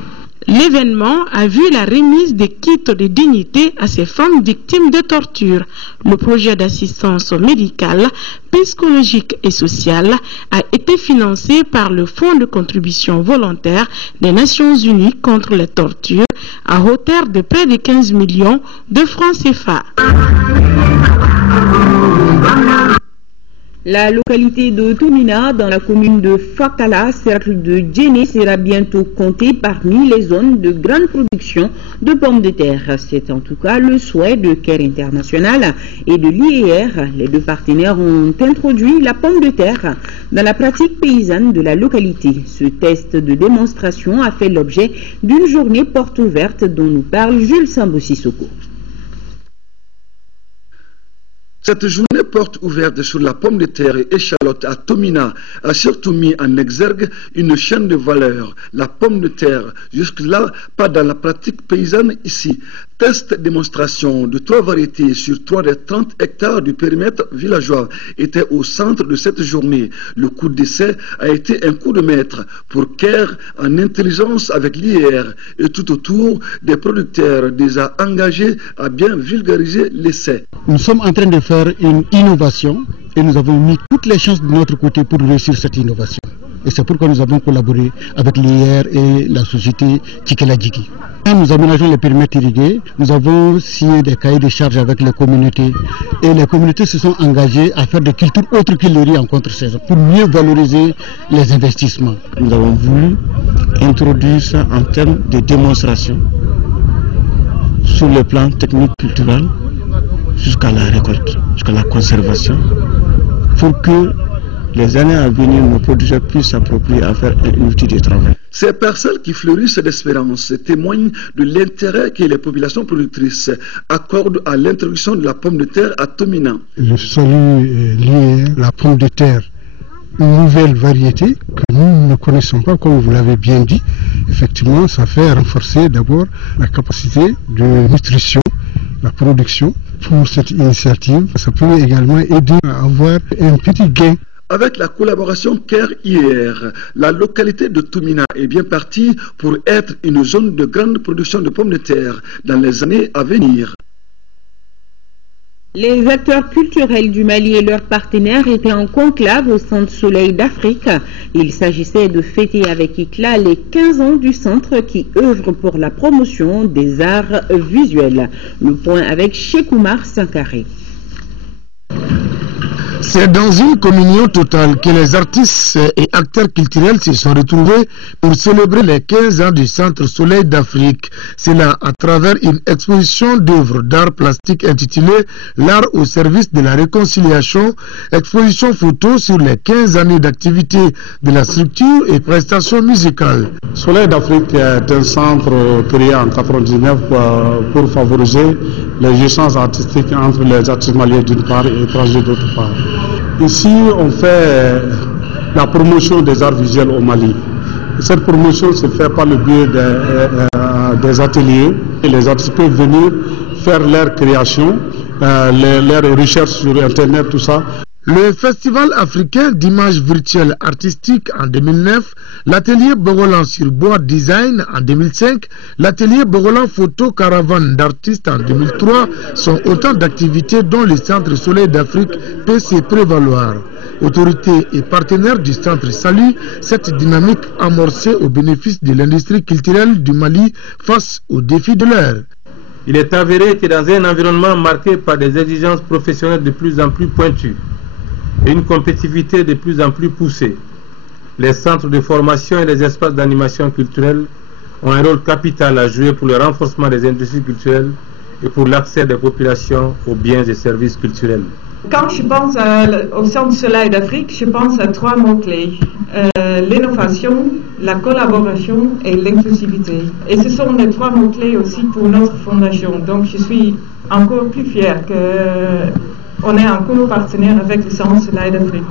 L'événement a vu la remise des kits de dignité à ces femmes victimes de torture. Le projet d'assistance médicale, psychologique et sociale a été financé par le Fonds de contribution volontaire des Nations Unies contre les tortures à hauteur de près de 15 millions de francs CFA. La localité de Tomina, dans la commune de Fakala, cercle de Djéné, sera bientôt comptée parmi les zones de grande production de pommes de terre. C'est en tout cas le souhait de CARE International et de l'IER. Les deux partenaires ont introduit la pomme de terre dans la pratique paysanne de la localité. Ce test de démonstration a fait l'objet d'une journée porte ouverte dont nous parle Jules Sambo-Sissoko. Cette journée porte ouverte sur la pomme de terre et échalote à Tomina a surtout mis en exergue une chaîne de valeur. La pomme de terre, jusque-là, pas dans la pratique paysanne ici. Test démonstration de 3 variétés sur 3 des 30 hectares du périmètre villageois était au centre de cette journée. Le coup d'essai a été un coup de maître pour CARE en intelligence avec l'IER et tout autour des producteurs déjà engagés à bien vulgariser l'essai. Nous sommes en train de faire une innovation et nous avons mis toutes les chances de notre côté pour réussir cette innovation. Et c'est pourquoi nous avons collaboré avec l'IR et la société Tchikeladjiki. Nous aménageons les périmètres irrigués, nous avons signé des cahiers de charges avec les communautés et les communautés se sont engagées à faire des cultures autres que le riz en contre-saison pour mieux valoriser les investissements. Nous avons voulu introduire ça en termes de démonstration sur le plan technique culturel jusqu'à la récolte, jusqu'à la conservation, pour que les années à venir, nos producteurs puissent s'approprier à faire un outil de travail. Ces parcelles qui fleurissent d'espérance témoignent de l'intérêt que les populations productrices accordent à l'introduction de la pomme de terre à Tomina. Je salue l'IR, la pomme de terre, une nouvelle variété que nous ne connaissons pas, comme vous l'avez bien dit. Effectivement, ça fait renforcer d'abord la capacité de nutrition, la production. Pour cette initiative, ça peut également aider à avoir un petit gain. Avec la collaboration CARE-IR, la localité de Tomina est bien partie pour être une zone de grande production de pommes de terre dans les années à venir. Les acteurs culturels du Mali et leurs partenaires étaient en conclave au Centre Soleil d'Afrique. Il s'agissait de fêter avec éclat les 15 ans du centre qui œuvre pour la promotion des arts visuels. Le point avec Cheikh Oumar Sankaré. C'est dans une communion totale que les artistes et acteurs culturels se sont retrouvés pour célébrer les 15 ans du Centre Soleil d'Afrique. C'est là à travers une exposition d'œuvres d'art plastique intitulée L'art au service de la réconciliation, exposition photo sur les 15 années d'activité de la structure et prestations musicales. Soleil d'Afrique est un centre créé en 1999 pour favoriser les échanges artistiques entre les artistes maliens d'une part et étrangers d'autre part. Ici, on fait la promotion des arts visuels au Mali. Cette promotion se fait par le biais des ateliers. Et les artistes peuvent venir faire leur création, leurs recherches sur Internet, tout ça. Le Festival africain d'images virtuelles artistiques en 2009, l'atelier Bogolan sur bois design en 2005, l'atelier Bogolan photo caravane d'artistes en 2003 sont autant d'activités dont le Centre Soleil d'Afrique peut se prévaloir. Autorités et partenaires du centre saluent cette dynamique amorcée au bénéfice de l'industrie culturelle du Mali face aux défis de l'heure. Il est avéré que dans un environnement marqué par des exigences professionnelles de plus en plus pointues, et une compétitivité de plus en plus poussée, les centres de formation et les espaces d'animation culturelle ont un rôle capital à jouer pour le renforcement des industries culturelles et pour l'accès des populations aux biens et services culturels. Quand je pense au Centre Soleil d'Afrique, je pense à trois mots-clés. L'innovation, la collaboration et l'inclusivité. Et ce sont les trois mots-clés aussi pour notre fondation. Donc je suis encore plus fière qu'on est encore partenaire avec le Centre Soleil d'Afrique.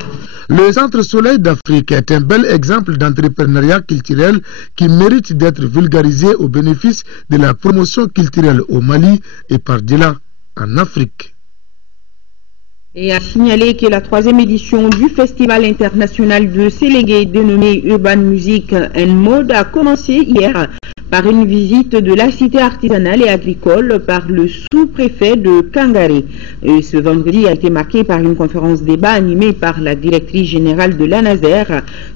Le Centre Soleil d'Afrique est un bel exemple d'entrepreneuriat culturel qui mérite d'être vulgarisé au bénéfice de la promotion culturelle au Mali et par-delà en Afrique. Et à signaler que la 3e édition du Festival international de Sélégué dénommé Urban Music and Mode a commencé hier par une visite de la cité artisanale et agricole par le sous-préfet de Kangaré. Et ce vendredi a été marqué par une conférence débat animée par la directrice générale de l'ANASER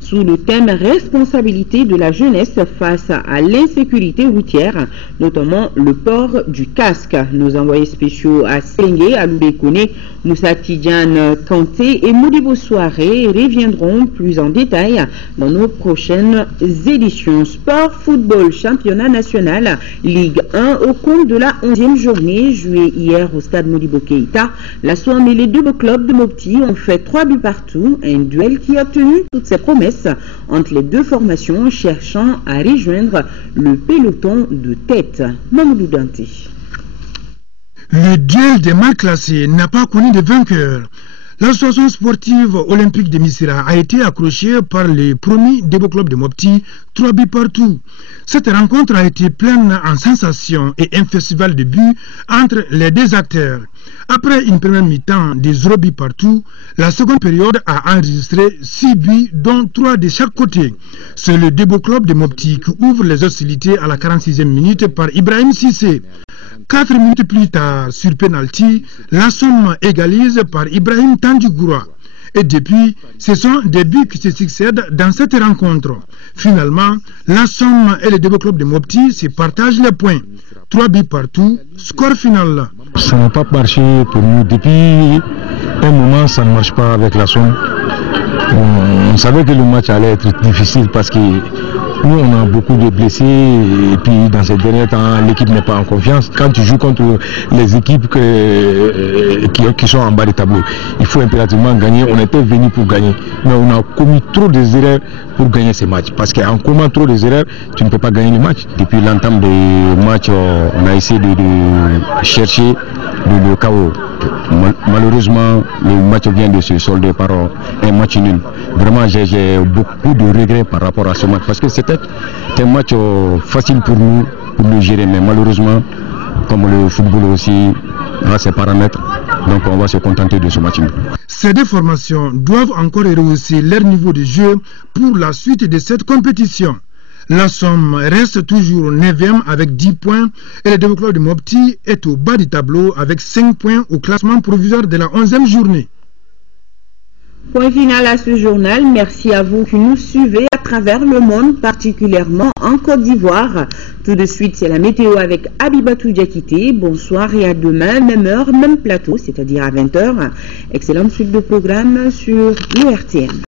sous le thème responsabilité de la jeunesse face à l'insécurité routière, notamment le port du casque. Nos envoyés spéciaux à Sélégué, à Loubékone, Moussa Tidjane Kanté et Modibo Soiré reviendront plus en détail dans nos prochaines éditions. Sport, football, championnat national, Ligue 1 au compte de la 11e journée jouée hier au stade Modibo Keïta. La Somme et les deux beaux clubs de Mopti ont fait 3 buts partout, un duel qui a tenu toutes ses promesses entre les deux formations cherchant à rejoindre le peloton de tête. Mamoudou Dante. Le duel des mal classés n'a pas connu de vainqueur. L'association sportive olympique de Missira a été accrochée par les promis des beaux clubs de Mopti, 3 buts partout. Cette rencontre a été pleine en sensations et un festival de buts entre les deux acteurs. Après une première mi-temps de 0 buts partout, la seconde période a enregistré 6 buts, dont 3 de chaque côté. C'est le Debo Club de Mopti qui ouvre les hostilités à la 46e minute par Ibrahim Sissé. 4 minutes plus tard, sur penalty, la Somme égalise par Ibrahim Tandjougoura. Et depuis, ce sont des buts qui se succèdent dans cette rencontre. Finalement, la Somme et les deux clubs de Mopti se partagent les points. 3 buts partout, score final. Ça n'a pas marché pour nous. Depuis un moment, ça ne marche pas avec la Somme. On savait que le match allait être difficile parce que nous, on a beaucoup de blessés et puis dans ces derniers temps, l'équipe n'est pas en confiance. Quand tu joues contre les équipes qui sont en bas du tableau, il faut impérativement gagner. On était venu pour gagner, mais on a commis trop d'erreurs pour gagner ces matchs. Parce qu'en commettant trop d'erreurs, tu ne peux pas gagner le match. Depuis l'entame du match, on a essayé de chercher le chaos. Malheureusement, le match vient de se solder par un match nul. Vraiment, j'ai beaucoup de regrets par rapport à ce match parce que c'était un match facile pour nous pour le gérer, mais malheureusement, comme le football aussi a ses paramètres, donc on va se contenter de ce match nul. Ces deux formations doivent encore rehausser leur niveau de jeu pour la suite de cette compétition. La Somme reste toujours 9e avec 10 points et le deux clubs de Mopti est au bas du tableau avec 5 points au classement provisoire de la 11e journée. Point final à ce journal. Merci à vous qui nous suivez à travers le monde, particulièrement en Côte d'Ivoire. Tout de suite, c'est la météo avec Abibatou Diakité. Bonsoir et à demain, même heure, même plateau, c'est-à-dire à 20h. Excellente suite de programme sur le RTM.